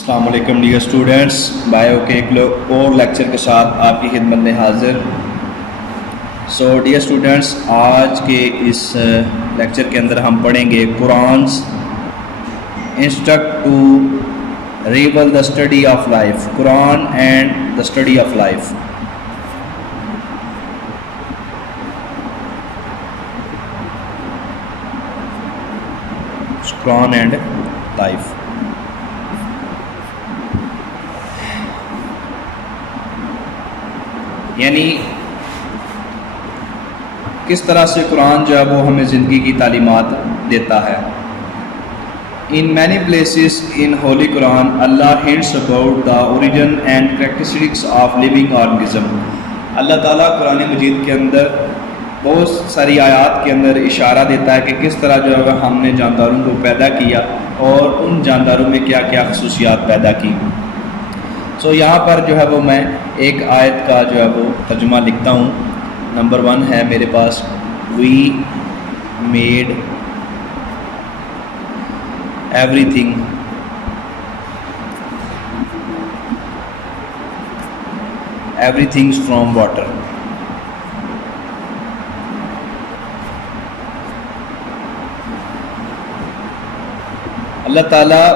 السلام علیکم dear students, bio کے ایک اور لیکچر کے ساتھ آپ کی خدمت میں حاضر۔ ڈیئر اسٹوڈنٹس، آج کے اس لیکچر کے اندر ہم پڑھیں گے قرآن's instruct to reveal the study of life, قرآن and the study of life. قرآن اینڈ لائف، یعنی کس طرح سے قرآن جو ہے وہ ہمیں زندگی کی تعلیمات دیتا ہے۔ In many places in Holy Quran, Allah hints about the origin and characteristics of living organism۔ اللہ تعالیٰ قرآن مجید کے اندر بہت ساری آیات کے اندر اشارہ دیتا ہے کہ کس طرح جو ہے ہم نے جانداروں کو پیدا کیا اور ان جانداروں میں کیا کیا خصوصیات پیدا کی۔ یہاں پر جو ہے وہ میں ایک آیت کا جو ہے وہ ترجمہ لکھتا ہوں۔ نمبر 1 ہے میرے پاس، we made every things from water. اللہ تعالیٰ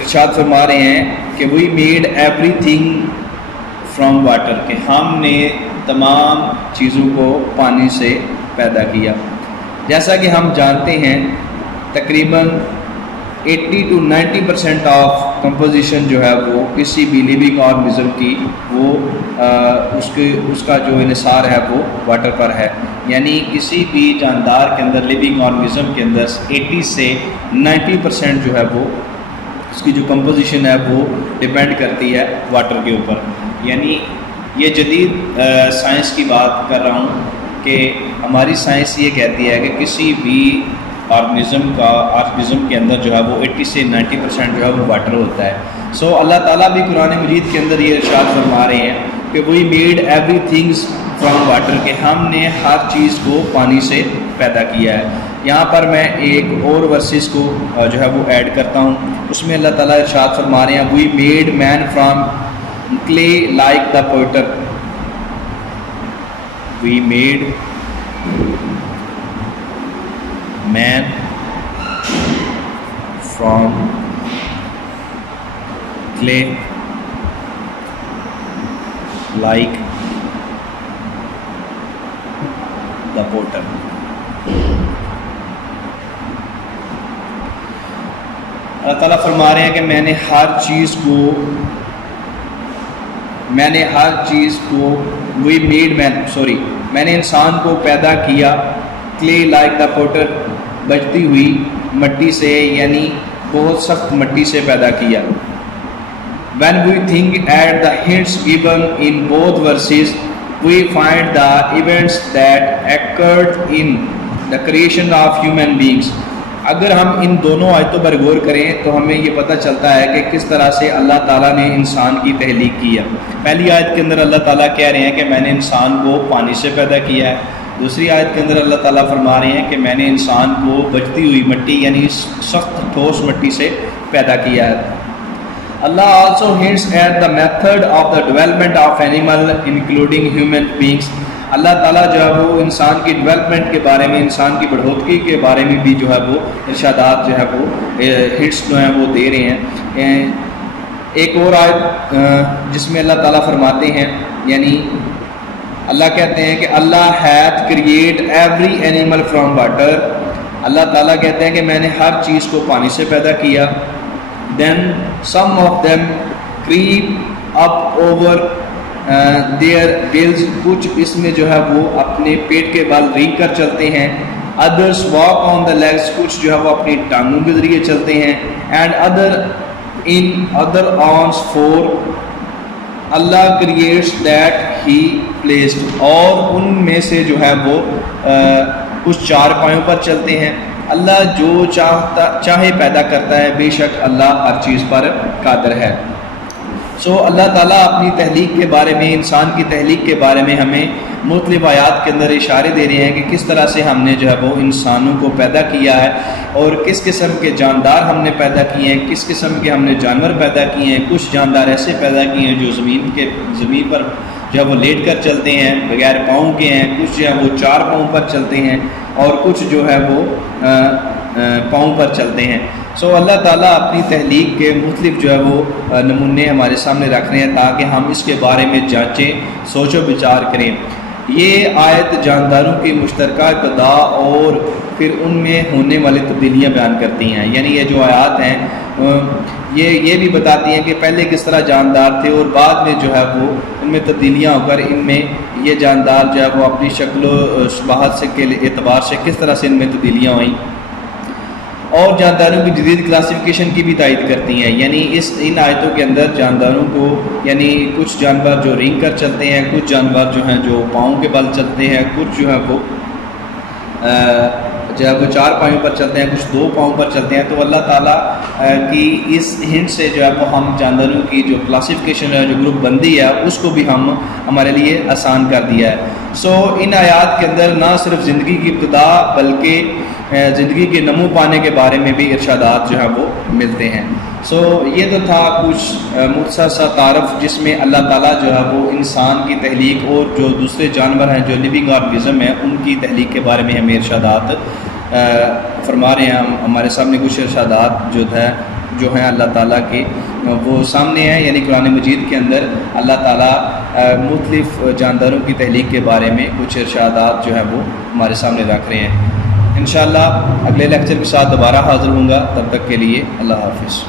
ارشاد فرما رہے ہیں کہ we made every thing from water, کہ ہم نے تمام چیزوں کو پانی سے پیدا کیا۔ جیسا کہ ہم جانتے ہیں تقریباً 80 to 90% آف کمپوزیشن جو ہے وہ کسی بھی لیونگ آرگنزم کی وہ اس کا جو انحصار ہے وہ واٹر پر ہے، یعنی کسی بھی جاندار کے اندر لیونگ آرگنزم کے اندر 80 سے 90% جو ہے وہ اس کی جو کمپوزیشن ہے وہ ڈیپینڈ کرتی ہے واٹر کے اوپر۔ یعنی یہ جدید سائنس کی بات کر رہا ہوں کہ ہماری سائنس یہ کہتی ہے کہ کسی بھی آرگنزم کے اندر جو ہے وہ 80 سے 90% جو ہے وہ واٹر ہوتا ہے۔ اللہ تعالیٰ بھی قرآن مجید کے اندر یہ ارشاد فرما رہے ہیں کہ we made every things from water, کہ ہم نے ہر چیز کو پانی سے پیدا کیا ہے۔ یہاں پر میں ایک اور ورسز کو جو ہے وہ ایڈ کرتا ہوں، اس میں اللہ تعالیٰ ارشاد فرما رہے ہیں we made man from clay like the potter. We made man from clay like the potter. اللہ تعالیٰ فرما رہے ہیں کہ میں نے ہر چیز کو میں نے انسان کو پیدا کیا کلے لائک دا پوٹر، بجتی ہوئی مٹی سے، یعنی بہت سخت مٹی سے پیدا کیا۔ When we think at the hints given in both verses, we find the events that occurred in the creation of human beings۔ اگر ہم ان دونوں آیتوں پر غور کریں تو ہمیں یہ پتہ چلتا ہے کہ کس طرح سے اللہ تعالیٰ نے انسان کی تخلیق کی ہے۔ پہلی آیت کے اندر اللہ تعالیٰ کہہ رہے ہیں کہ میں نے انسان کو پانی سے پیدا کیا ہے۔ دوسری آیت کے اندر اللہ تعالیٰ فرما رہے ہیں کہ میں نے انسان کو بجتی ہوئی مٹی یعنی سخت ٹھوس مٹی سے پیدا کیا ہے۔ Allah also hints at the method of the development of animal including human beings۔ اللہ تعالیٰ جو ہے وہ انسان کی ڈیولپمنٹ کے بارے میں، انسان کی بڑھوتری کے بارے میں بھی جو ہے وہ ارشادات جو ہے وہ ہنٹس جو ہیں وہ دے رہے ہیں۔ ایک اور آیت جس میں اللہ تعالیٰ فرماتے ہیں، یعنی اللہ کہتے ہیں کہ اللہ hath create every animal from water۔ اللہ تعالیٰ کہتے ہیں کہ میں نے ہر چیز کو پانی سے پیدا کیا۔ Then some of them creep up over their bills، کچھ اس میں جو ہے وہ اپنے پیٹ کے بال رینگ کر چلتے ہیں۔ Others walk on the legs، کچھ جو ہے وہ اپنی ٹانگوں کے ذریعے چلتے ہیں۔ And other arms four، Allah creates that he placed، اور ان میں سے جو ہے وہ کچھ 4 پایوں پر چلتے ہیں۔ اللہ جو چاہے پیدا کرتا ہے، بے شک اللہ ہر چیز پر قادر ہے۔ اللہ تعالیٰ اپنی تخلیق کے بارے میں، انسان کی تخلیق کے بارے میں ہمیں مختلف آیات کے اندر اشارے دے رہے ہیں کہ کس طرح سے ہم نے جو ہے وہ انسانوں کو پیدا کیا ہے اور کس قسم کے جاندار ہم نے پیدا کیے ہیں، کس قسم کے ہم نے جانور پیدا کیے ہیں۔ کچھ جاندار ایسے پیدا کیے ہیں جو زمین پر جو ہے وہ لیٹ کر چلتے ہیں، بغیر پاؤں کے ہیں، کچھ جو ہے وہ 4 پاؤں پر چلتے ہیں اور کچھ جو ہے وہ پاؤں پر چلتے ہیں۔ اللہ تعالیٰ اپنی تخلیق کے مختلف جو ہے وہ نمونے ہمارے سامنے رکھ رہے ہیں تاکہ ہم اس کے بارے میں جانچیں، سوچ و بچار کریں۔ یہ آیت جانداروں کی مشترکہ ابتدا اور پھر ان میں ہونے والی تبدیلیاں بیان کرتی ہیں، یعنی یہ جو آیات ہیں یہ بھی بتاتی ہیں کہ پہلے کس طرح جاندار تھے اور بعد میں جو ہے وہ ان میں تبدیلیاں ہو کر ان میں یہ جاندار جو ہے وہ اپنی شکل و شباہت سے کے اعتبار سے کس طرح سے ان میں تبدیلیاں ہوئیں، اور جانداروں کی جدید کلاسیفیکیشن کی بھی تائید کرتی ہیں۔ یعنی ان آیتوں کے اندر جانداروں کو، یعنی کچھ جانور جو رینگ کر چلتے ہیں، کچھ جانور جو ہیں جو پاؤں کے بل چلتے ہیں، کچھ جو ہے وہ 4 پاؤں پر چلتے ہیں، کچھ 2 پاؤں پر چلتے ہیں۔ تو اللہ تعالیٰ کی اس ہنٹ سے جو ہے وہ ہم جانداروں کی جو کلاسیفیکیشن ہے، جو گروپ بندی ہے، اس کو بھی ہمارے لیے آسان کر دیا ہے۔ ان آیات کے اندر نہ صرف زندگی کی ابتدا بلکہ زندگی کے نمو پانے کے بارے میں بھی ارشادات جو ہے وہ ملتے ہیں۔ یہ تو تھا کچھ مختصر سا تعارف جس میں اللہ تعالیٰ جو ہے وہ انسان کی تخلیق اور جو دوسرے جانور ہیں جو لیونگ آرگنزم ہیں ان کی تخلیق کے بارے میں ہمیں ارشادات فرما رہے ہیں۔ ہمارے سامنے کچھ ارشادات جو ہیں اللہ تعالیٰ کے وہ سامنے ہیں، یعنی قرآن مجید کے اندر اللہ تعالیٰ مختلف جانداروں کی تخلیق کے بارے میں کچھ ارشادات جو ہیں وہ ہمارے سامنے رکھ رہے ہیں۔ انشاءاللہ اگلے لیکچر کے ساتھ دوبارہ حاضر ہوں گا، تب تک کے لیے اللہ حافظ۔